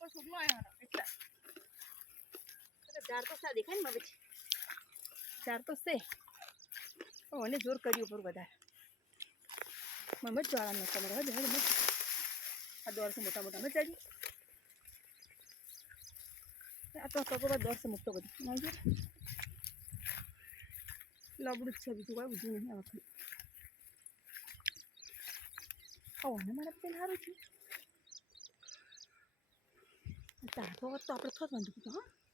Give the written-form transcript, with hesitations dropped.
ઉપર છોકલો આવ્યો એટલે ઝાડ તો સા દેખાય ને પછી ઝાડ તો છે અને જોર કર્યું ઉપર વધારે મમ્મી જ વાળા નતા મારે હવે આ દોરથી મોટા મોટા મજા આવી આ તો પગો દોરથી મોટો બધું નાખી લબડું જ છે બીજું કોઈ બધું નહીં આ વખતે ને મારે પેલું સારું છે ચાર તો આપણે થોડું બંધ કીધું હા